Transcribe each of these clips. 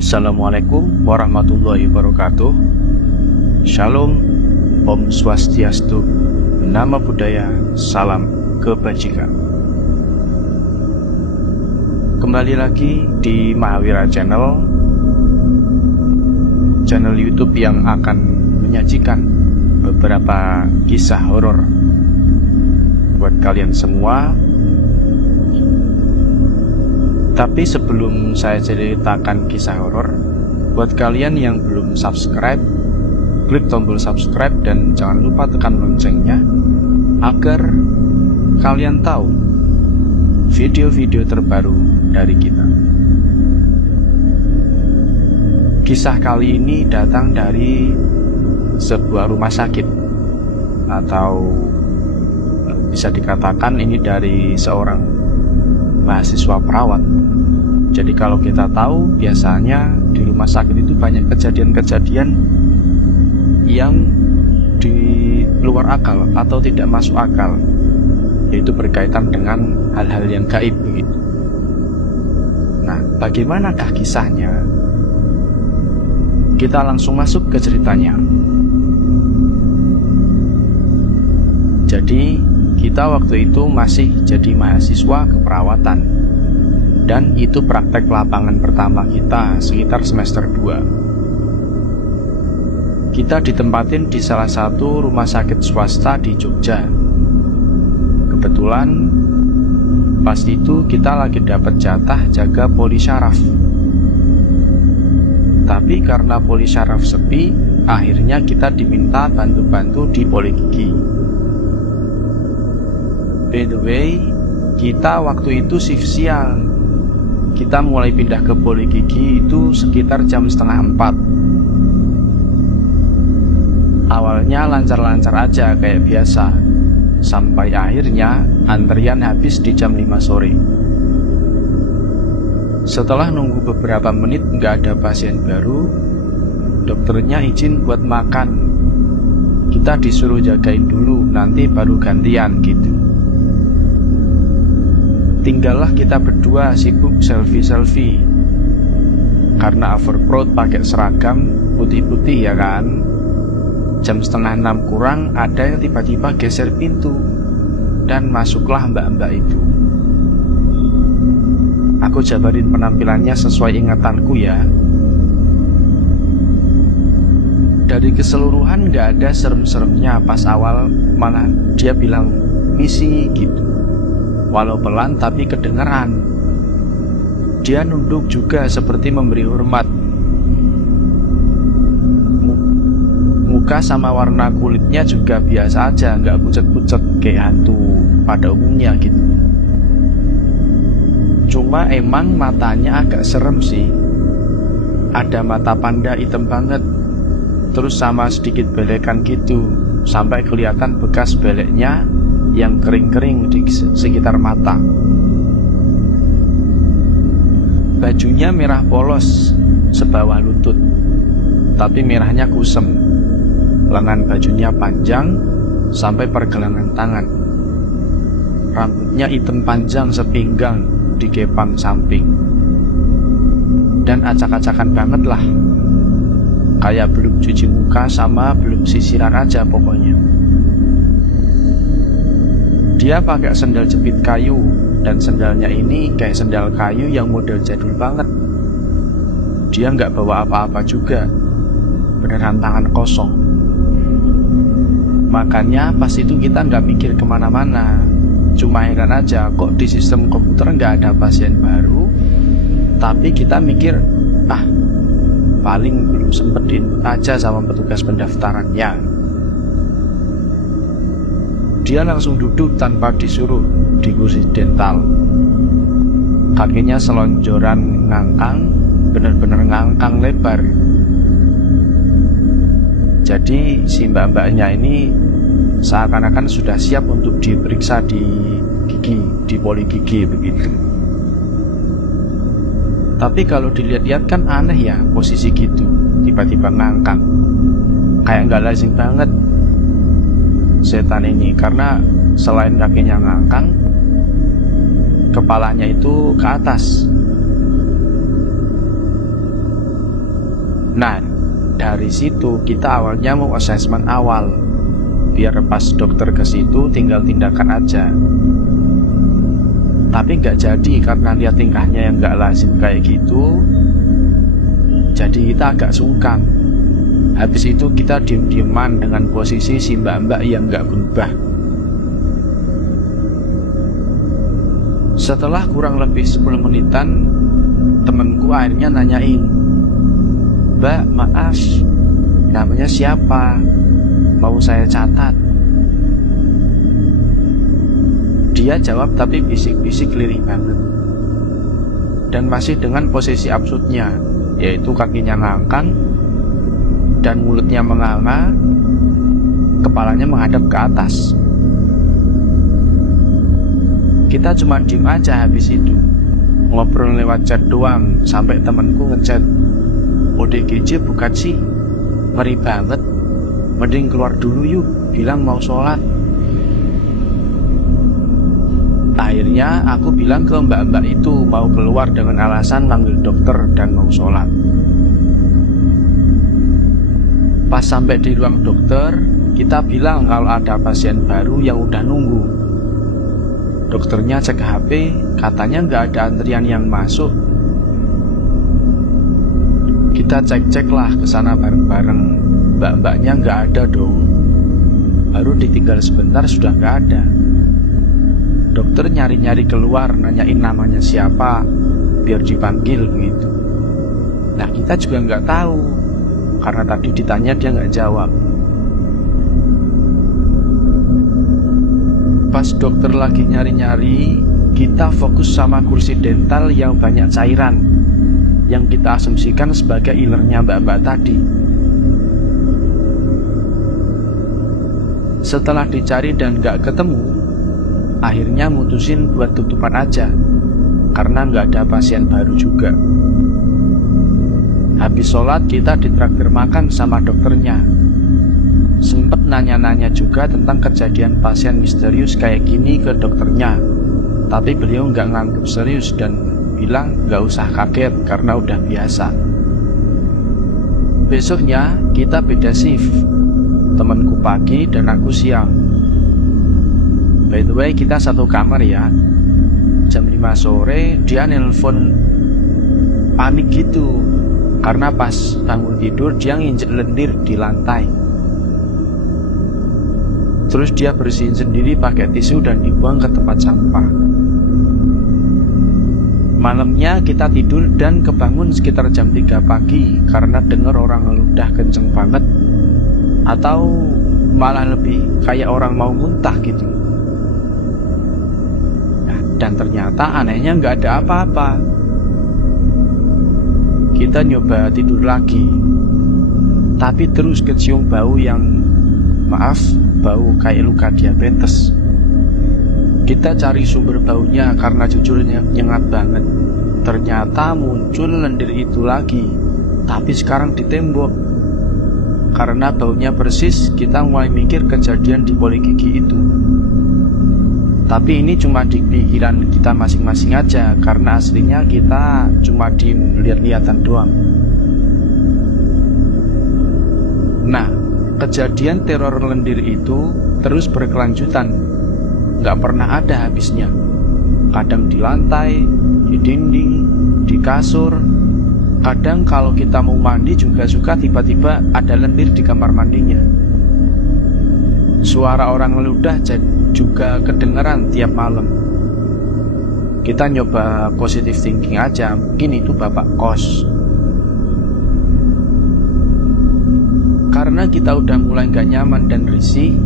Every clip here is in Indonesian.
Assalamualaikum warahmatullahi wabarakatuh. Shalom, Om Swastiastu, Nama Budaya, Salam Kebajikan. Kembali lagi di Mahawira Channel YouTube yang akan menyajikan beberapa kisah horor buat kalian semua. Tapi sebelum saya ceritakan kisah horor, buat kalian yang belum subscribe, klik tombol subscribe dan jangan lupa tekan loncengnya agar kalian tahu video-video terbaru dari kita. Kisah kali ini datang dari sebuah rumah sakit, atau bisa dikatakan ini dari seorang mahasiswa perawat. Jadi kalau kita tahu, biasanya di rumah sakit itu banyak kejadian-kejadian yang di luar akal atau tidak masuk akal, yaitu berkaitan dengan hal-hal yang gaib begitu. Nah, bagaimanakah kisahnya? Kita langsung masuk ke ceritanya. Jadi kita waktu itu masih jadi mahasiswa keperawatan, dan itu praktek lapangan pertama kita sekitar semester 2. Kita ditempatin di salah satu rumah sakit swasta di Jogja. Kebetulan pas itu kita lagi dapat jatah jaga polisyaraf. Tapi karena polisyaraf sepi, akhirnya kita diminta bantu-bantu di poligigi. By the way, kita waktu itu shift siang. Kita mulai pindah ke poligigi itu sekitar jam 3:30. Awalnya lancar-lancar aja kayak biasa, sampai akhirnya antrian habis di jam 5 sore. Setelah nunggu beberapa menit nggak ada pasien baru, dokternya izin buat makan. Kita disuruh jagain dulu, nanti baru gantian gitu. Tinggallah kita berdua sibuk selfie-selfie. Karena overproud pakai seragam putih-putih ya kan. Jam 5:30 kurang ada yang tiba-tiba geser pintu, dan masuklah mbak-mbak itu. Aku jabarin penampilannya sesuai ingatanku ya. Dari keseluruhan gak ada serem-seremnya. Pas awal malah dia bilang misi gitu. Walau pelan tapi kedengeran. Dia nunduk juga seperti memberi hormat. Muka sama warna kulitnya juga biasa aja, nggak pucet-pucet kayak hantu pada umumnya gitu. Cuma emang matanya agak serem sih. Ada mata panda hitam banget, terus sama sedikit belekan gitu, sampai kelihatan bekas beleknya yang kering-kering di sekitar mata. Bajunya merah polos sebawah lutut, tapi merahnya kusem. Lengan bajunya panjang sampai pergelangan tangan. Rambutnya hitam panjang sepinggang digepang samping, dan acak-acakan banget lah. Kayak belum cuci muka sama belum sisiran aja pokoknya. Dia pakai sendal jepit kayu, dan sendalnya ini kayak sendal kayu yang model jadul banget. Dia nggak bawa apa-apa juga, beneran tangan kosong. Makanya pas itu kita nggak mikir kemana-mana. Cuma heran aja kok di sistem komputer nggak ada pasien baru. Tapi kita mikir, paling belum sempetin aja sama petugas pendaftarannya. Dia langsung duduk tanpa disuruh di kursi dental. Kakinya selonjoran ngangkang, bener-bener ngangkang lebar. Jadi si mbak-mbaknya ini seakan-akan sudah siap untuk diperiksa di gigi, di poligigi begitu. Tapi kalau dilihat-lihat kan aneh ya posisi gitu, tiba-tiba ngangkang. Kayak nggak lazim banget setan ini, karena selain kakinya ngangkang, kepalanya itu ke atas. Nah, dari situ kita awalnya mau asesmen awal, biar pas dokter ke situ tinggal tindakan aja. Tapi nggak jadi karena lihat tingkahnya yang nggak lazim kayak gitu. Jadi kita agak sungkan. Habis itu kita diem-dieman dengan posisi si mbak-mbak yang nggak berubah. Setelah kurang lebih 10 menitan, temenku akhirnya nanyain, "Mbak, maaf, namanya siapa? Mau saya catat." Dia jawab tapi bisik-bisik lirih banget. Dan masih dengan posisi absurdnya, yaitu kakinya ngangkang dan mulutnya menganga, kepalanya menghadap ke atas. Kita cuma diem aja habis itu, ngobrol lewat chat doang, sampai temenku ngechat, "ODGJ bukan sih? Ngeri banget, mending keluar dulu yuk, bilang mau sholat." Akhirnya aku bilang ke mbak-mbak itu mau keluar dengan alasan manggil dokter dan mau sholat. Pas sampai di ruang dokter, kita bilang kalau ada pasien baru yang udah nunggu. Dokternya cek HP, katanya nggak ada antrian yang masuk. Kita cek-cek lah ke sana bareng-bareng. Mbak-mbaknya nggak ada dong. Baru ditinggal sebentar sudah nggak ada. Dokter nyari-nyari keluar, nanyain namanya siapa, biar dipanggil begitu. Nah, kita juga nggak tahu, karena tadi ditanya dia nggak jawab. Pas dokter lagi nyari-nyari, kita fokus sama kursi dental yang banyak cairan, yang kita asumsikan sebagai ilernya mbak-mbak tadi. Setelah dicari dan nggak ketemu, akhirnya mutusin buat tutupan aja, karena nggak ada pasien baru juga. Habis sholat kita ditraktir makan sama dokternya. Sempet nanya-nanya juga tentang kejadian pasien misterius kayak gini ke dokternya, tapi beliau nggak nganggep serius dan bilang nggak usah kaget karena udah biasa. Besoknya kita beda shift, temanku pagi dan aku siang. By the way, kita satu kamar ya. Jam 5 sore dia nelpon panik gitu, karena pas bangun tidur dia nginjek lendir di lantai. Terus dia bersihin sendiri pakai tisu dan dibuang ke tempat sampah. Malamnya kita tidur dan kebangun sekitar jam 3 pagi karena dengar orang ngeludah kenceng banget, atau malah lebih kayak orang mau muntah gitu. Nah, dan ternyata anehnya nggak ada apa-apa. Kita nyoba tidur lagi, tapi terus kecium bau yang, bau kayak luka diabetes. Kita cari sumber baunya karena jujurnya nyengat banget. Ternyata muncul lendir itu lagi, tapi sekarang di tembok. Karena baunya persis, kita mulai mikir kejadian di poligigi itu. Tapi ini cuma di pikiran kita masing-masing aja, karena aslinya kita cuma lihat-lihatan doang. Nah, kejadian teror lendir itu terus berkelanjutan, gak pernah ada habisnya. Kadang di lantai, di dinding, di kasur. Kadang kalau kita mau mandi juga suka tiba-tiba ada lendir di kamar mandinya. Suara orang ngeludah juga kedengeran tiap malam. Kita nyoba positive thinking aja, mungkin itu bapak kos. Karena kita udah mulai gak nyaman dan risih,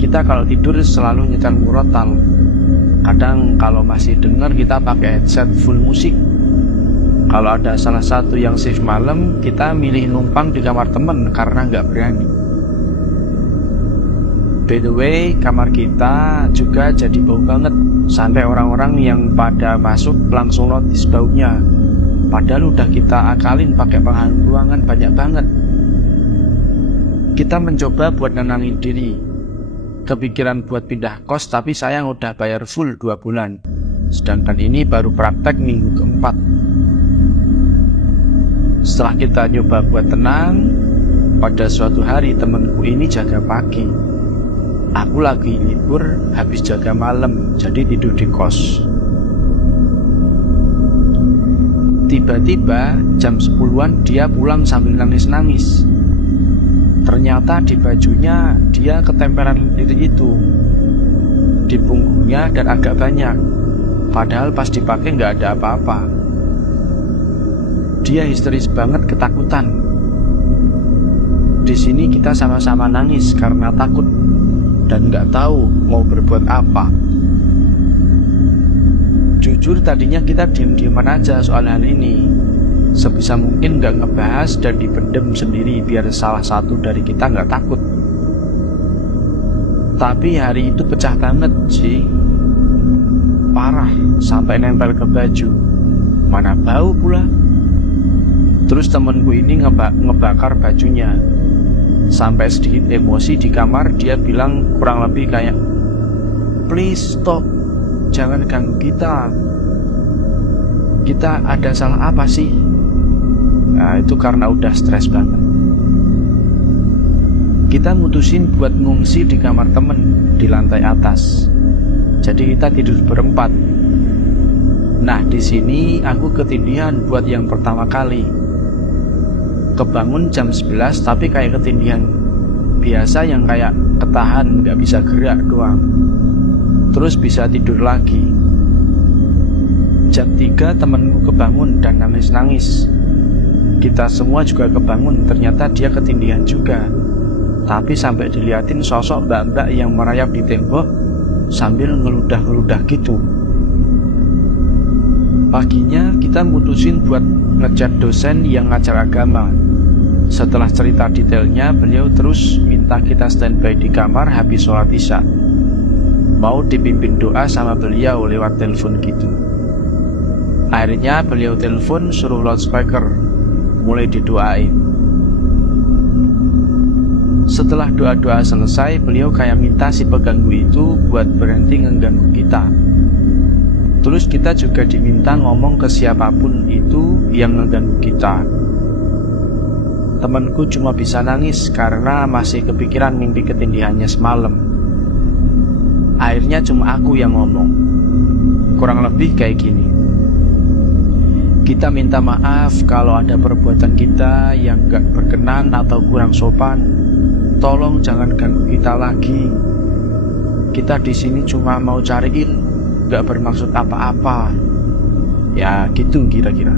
kita kalau tidur selalu nyetel murotal. Kadang kalau masih denger kita pakai headset full musik. Kalau ada salah satu yang shift malam, kita milih numpang di kamar temen karena gak berani. By the way, kamar kita juga jadi bau banget, sampai orang-orang yang pada masuk langsung notice baunya. Padahal udah kita akalin pakai pengharum ruangan banyak banget. Kita mencoba buat nenangin diri, kepikiran buat pindah kos, tapi sayang udah bayar full 2 bulan. Sedangkan ini baru praktek minggu keempat. Setelah kita nyoba buat tenang, pada suatu hari temanku ini jaga pagi. Aku lagi libur habis jaga malam, jadi tidur di kos. Tiba-tiba jam 10-an dia pulang sambil nangis-nangis. Ternyata di bajunya dia ketempelan lendir itu, di punggungnya dan agak banyak. Padahal pas dipakai nggak ada apa-apa. Dia histeris banget, ketakutan. Di sini kita sama-sama nangis karena takut dan nggak tahu mau berbuat apa. Jujur tadinya kita diem-dieman aja soal hal ini, sebisa mungkin nggak ngebahas dan dipendem sendiri biar salah satu dari kita nggak takut. Tapi hari itu pecah banget sih, parah sampai nempel ke baju, mana bau pula. Terus temenku ini ngebakar bajunya. Sampai sedikit emosi di kamar, dia bilang kurang lebih kayak, "Please stop, jangan ganggu kita. Kita ada salah apa sih?" Nah, itu karena udah stres banget. Kita mutusin buat ngungsi di kamar temen di lantai atas. Jadi kita tidur berempat. Nah, di sini aku ketindihan buat yang pertama kali. Kebangun jam 11 tapi kayak ketindihan biasa yang kayak ketahan, gak bisa gerak doang. Terus bisa tidur lagi. Jam 3 temenku kebangun dan nangis-nangis. Kita semua juga kebangun, ternyata dia ketindihan juga. Tapi sampai diliatin sosok mbak-mbak yang merayap di tembok sambil ngeludah-ngeludah gitu. Paginya kita mutusin buat ngechat dosen yang ngajar agama. Setelah cerita detailnya, beliau terus minta kita standby di kamar habis sholat isya. Mau dipimpin doa sama beliau lewat telepon gitu. Akhirnya beliau telepon suruh loudspeaker, mulai didoain. Setelah doa-doa selesai, beliau kayak minta si pengganggu itu buat berhenti ngeganggu kita. Terus kita juga diminta ngomong ke siapapun itu yang ngeganggu kita. Temanku cuma bisa nangis karena masih kepikiran mimpi ketindihannya semalam. Akhirnya cuma aku yang ngomong. Kurang lebih kayak gini. Kita minta maaf kalau ada perbuatan kita yang gak berkenan atau kurang sopan. Tolong jangan ganggu kita lagi. Kita di sini cuma mau cari ilmu, gak bermaksud apa-apa. Ya gitu kira-kira.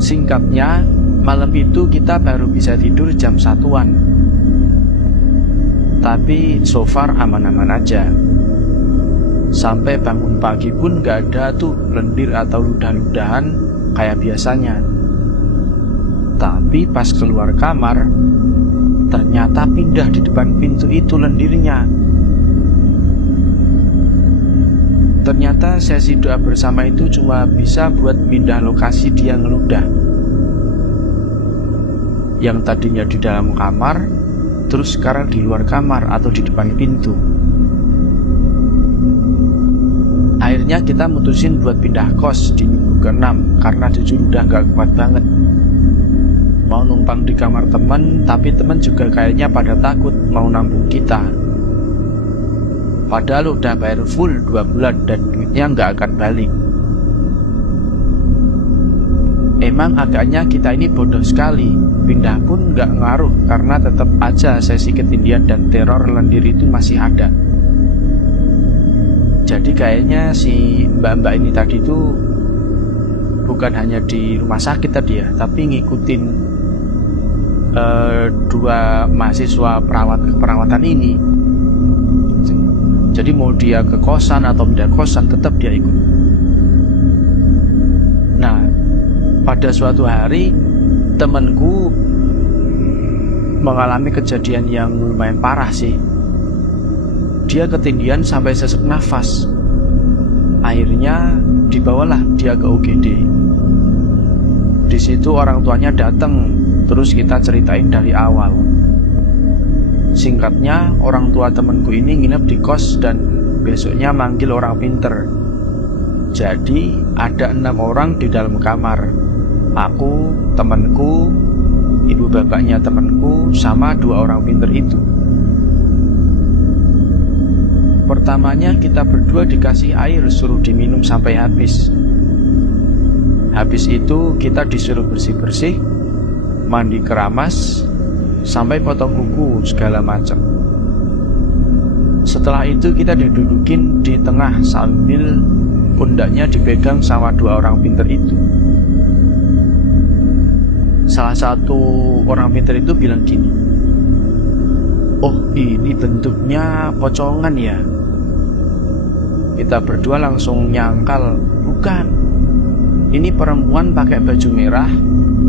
Singkatnya, malam itu kita baru bisa tidur jam 1-an. Tapi so far aman-aman aja. Sampai bangun pagi pun gak ada tuh lendir atau ludah-ludahan kayak biasanya. Tapi pas keluar kamar, ternyata pindah di depan pintu itu lendirnya. Ternyata sesi doa bersama itu cuma bisa buat pindah lokasi dia ngeludah. Yang tadinya di dalam kamar, terus sekarang di luar kamar atau di depan pintu. Akhirnya kita mutusin buat pindah kos di minggu ke-6 karena jujur udah gak kuat banget. Mau numpang di kamar teman, tapi teman juga kayaknya pada takut mau nampung kita. Padahal udah bayar full 2 bulan dan duitnya gak akan balik. Emang agaknya kita ini bodoh sekali. Pindah pun gak ngaruh karena tetap aja sesi ketindihan dan teror lendir itu masih ada. Jadi kayaknya si mbak-mbak ini tadi tuh bukan hanya di rumah sakit tadi ya, tapi ngikutin 2 mahasiswa perawatan ini. Jadi mau dia ke kosan atau pindah kosan tetap dia ikut. Nah, pada suatu hari temanku mengalami kejadian yang lumayan parah sih. Dia ketindihan sampai sesak nafas. Akhirnya dibawalah dia ke UGD. Di situ orang tuanya datang, terus kita ceritain dari awal. Singkatnya, orang tua temanku ini nginep di kos dan besoknya manggil orang pinter. Jadi ada 6 orang di dalam kamar. Aku, temanku, ibu bapaknya temanku, sama 2 orang pinter itu. Pertamanya kita berdua dikasih air, suruh diminum sampai habis. Habis itu kita disuruh bersih-bersih, mandi keramas, sampai potong kuku segala macam. Setelah itu kita didudukin di tengah sambil pundaknya dipegang sama 2 orang pinter itu. Salah satu orang pinter itu bilang gini, "Oh, ini bentuknya pocongan ya?" Kita berdua langsung nyangkal, "Bukan, ini perempuan pakai baju merah,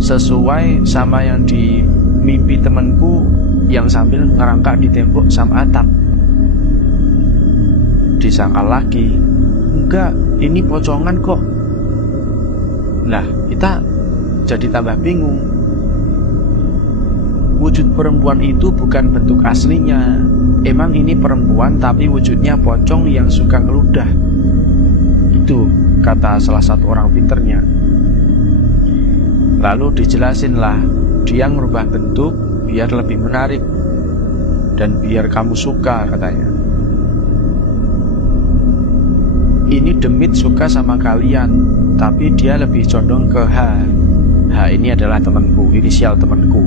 sesuai sama yang di mimpi temanku yang sambil ngerangkak di tembok sama atap." Disangkal lagi, "Enggak, ini pocongan kok." Nah, kita jadi tambah bingung. Wujud perempuan itu bukan bentuk aslinya. Emang ini perempuan tapi wujudnya pocong yang suka ngeludah. Itu kata salah satu orang pinternya. Lalu dijelasin lah, dia ngerubah bentuk biar lebih menarik dan biar kamu suka, katanya. Ini demit suka sama kalian, tapi dia lebih condong ke H. H ini adalah temanku, inisial temanku.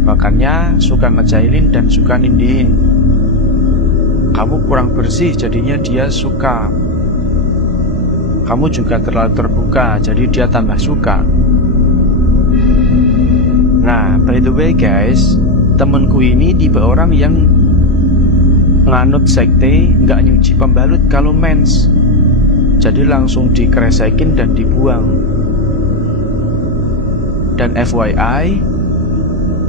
Makanya suka ngejailin dan suka nindihin. Kamu kurang bersih, jadinya dia suka. Kamu juga terlalu terbuka, jadi dia tambah suka. Nah, by the way guys, temanku ini tipe orang yang nganut sekte, nggak nyuci pembalut kalau mens. Jadi langsung dikeresekin dan dibuang. Dan FYI,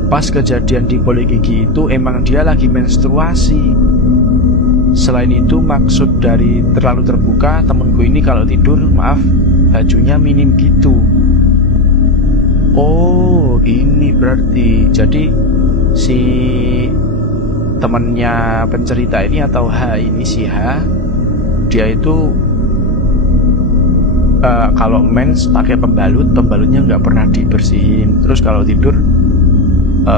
pas kejadian di Poli Gigi itu emang dia lagi menstruasi. Selain itu, maksud dari terlalu terbuka, temenku ini kalau tidur, bajunya minim gitu. Oh, ini berarti jadi si temennya pencerita ini atau H ini, si H, dia itu kalau mens pakai pembalutnya nggak pernah dibersihin. Terus kalau tidur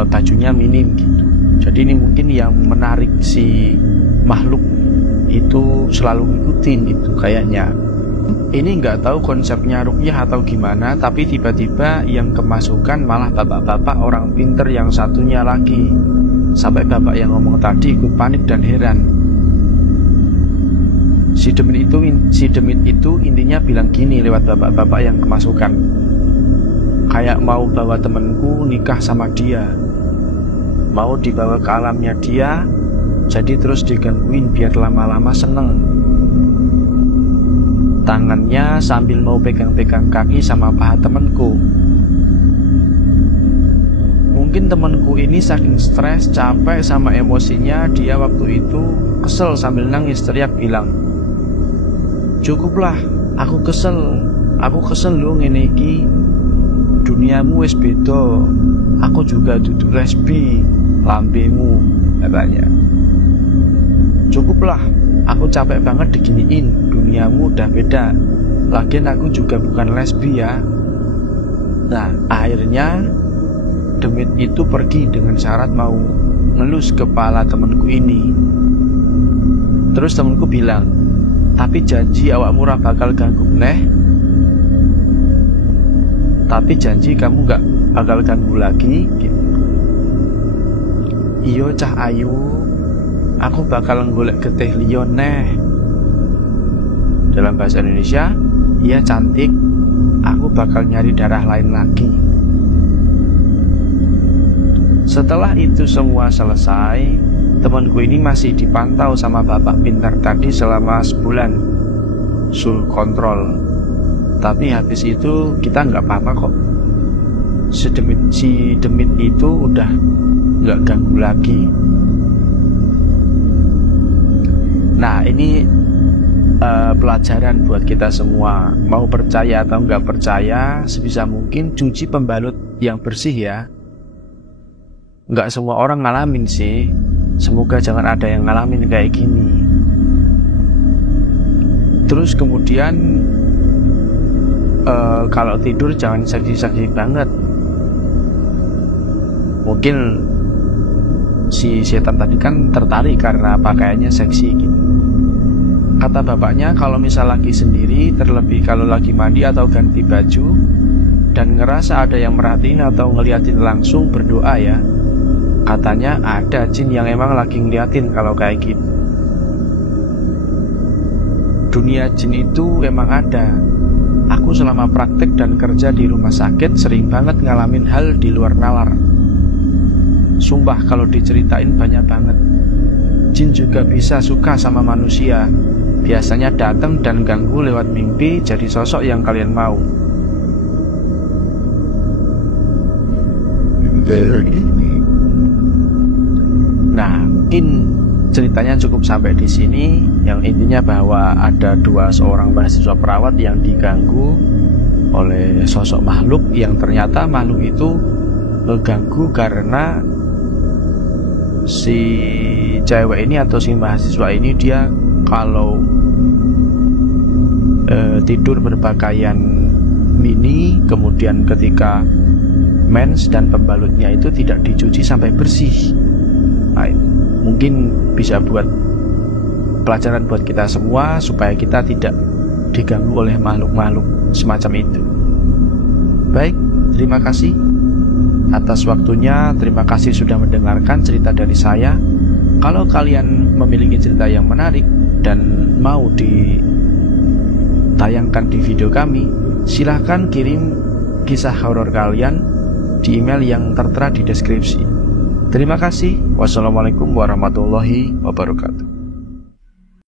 bajunya minim gitu. Jadi ini mungkin yang menarik si makhluk itu selalu ngikutin gitu kayaknya. Ini nggak tahu konsepnya ruqyah atau gimana, tapi tiba-tiba yang kemasukan malah bapak-bapak orang pinter yang satunya lagi. Sampai bapak yang ngomong tadi ikut panik dan heran. Si demit itu intinya bilang gini lewat bapak-bapak yang kemasukan, kayak mau bawa temenku nikah sama dia, mau dibawa ke alamnya dia, jadi terus digangguin biar lama-lama seneng. Tangannya sambil mau pegang-pegang kaki sama paha temenku. Mungkin temenku ini saking stres, capek sama emosinya, dia waktu itu kesel sambil nangis teriak bilang, "Cukuplah, aku kesel lu ngene iki. Duniamu wis beda, aku juga duduk lesbi, lambemu," katanya. "Cukuplah, aku capek banget diginiin, duniamu udah beda, lagian aku juga bukan lesbi ya." Nah, akhirnya demit itu pergi dengan syarat mau ngelus kepala temanku ini. Terus temanku bilang, "Tapi janji awakmu ora bakal ganggu neh. Tapi janji kamu gak bakal ganggu lagi gitu." "Iyo cah ayu, aku bakal golek getih liya neh." Dalam bahasa Indonesia, "Iya cantik, aku bakal nyari darah lain lagi." Setelah itu semua selesai, temanku ini masih dipantau sama bapak pintar tadi selama sebulan, suruh kontrol. Tapi habis itu kita nggak apa-apa kok. Si demit itu udah nggak ganggu lagi. Nah, ini pelajaran buat kita semua. Mau percaya atau nggak percaya, sebisa mungkin cuci pembalut yang bersih ya. Nggak semua orang ngalamin sih. Semoga jangan ada yang ngalamin kayak gini. Terus kemudian kalau tidur jangan seksi-seksi banget. Mungkin si setan tadi kan tertarik karena pakaiannya seksi gitu. Kata bapaknya, kalau misal lagi sendiri, terlebih kalau lagi mandi atau ganti baju dan ngerasa ada yang merhatiin atau ngeliatin, langsung berdoa ya. Katanya ada jin yang emang lagi ngeliatin kalau kayak gitu. Dunia jin itu emang ada. Aku selama praktek dan kerja di rumah sakit sering banget ngalamin hal di luar nalar. Sumpah kalau diceritain banyak banget. Jin juga bisa suka sama manusia. Biasanya datang dan ganggu lewat mimpi, jadi sosok yang kalian mau. Nah, mungkin ceritanya cukup sampai di sini. Yang intinya bahwa ada seorang mahasiswa perawat yang diganggu oleh sosok makhluk, yang ternyata makhluk itu ngeganggu karena si cewek ini atau si mahasiswa ini dia kalau tidur berpakaian mini, kemudian ketika mens dan pembalutnya itu tidak dicuci sampai bersih. Nah, mungkin bisa buat pelajaran buat kita semua supaya kita tidak diganggu oleh makhluk-makhluk semacam itu. Baik, terima kasih atas waktunya. Terima kasih sudah mendengarkan cerita dari saya. Kalau kalian memiliki cerita yang menarik dan mau ditayangkan di video kami, silahkan kirim kisah horor kalian di email yang tertera di deskripsi. Terima kasih. Wassalamualaikum warahmatullahi wabarakatuh.